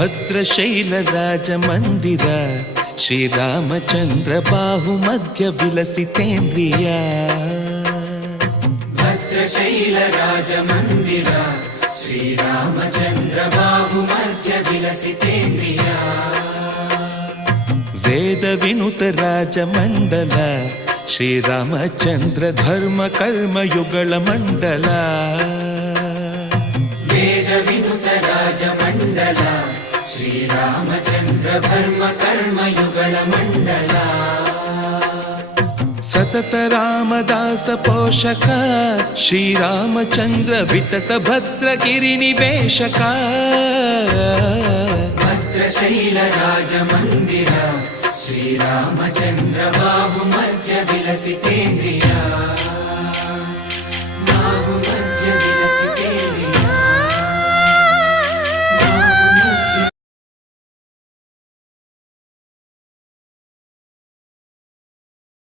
ಭದ್ರಶೈಲ ರಾಜ ಮಂದಿರ ಶ್ರೀರಾಮಚಂದ್ರ ಬಾಹು ಮಧ್ಯ ವಿಲಸಿತೇಂದ್ರಿಯ ಭದ್ರಶೈಲ ರಾಜ ಮಂದಿರ ಶ್ರೀರಾಮಚಂದ್ರ ಬಾಹು ಮಧ್ಯ ವಿಲಸಿತೇಂದ್ರಿಯ ವೇದ ವಿನುತ ರಾಜ ಮಂಡಲ ಶ್ರೀರಾಮಚಂದ್ರ ಧರ್ಮ ಕರ್ಮ ಯುಗಳ ಮಂಡಲ ವೇದ ವಿನುತ ರಾಜ ಮಂಡಲ ಶ್ರೀರಾಮಚಂದ್ರ ಧರ್ಮ ಕರ್ಮ ಯುಗಳ ಮಂಡಲ ಸತತ ರಾಮದಾಸ ಪೋಷಕ ಶ್ರೀರಾಮಚಂದ್ರ ವಿತತ ಭದ್ರಗಿರಿ ನಿವೇಶಕ ಭದ್ರಶೈಲ ರಾಜ ಮಂದಿರ ಶ್ರೀರಾಮಚಂದ್ರ ಬಾಹು ಮಧ್ಯ ವಿಲಸಿತೇಂದ್ರಿಯ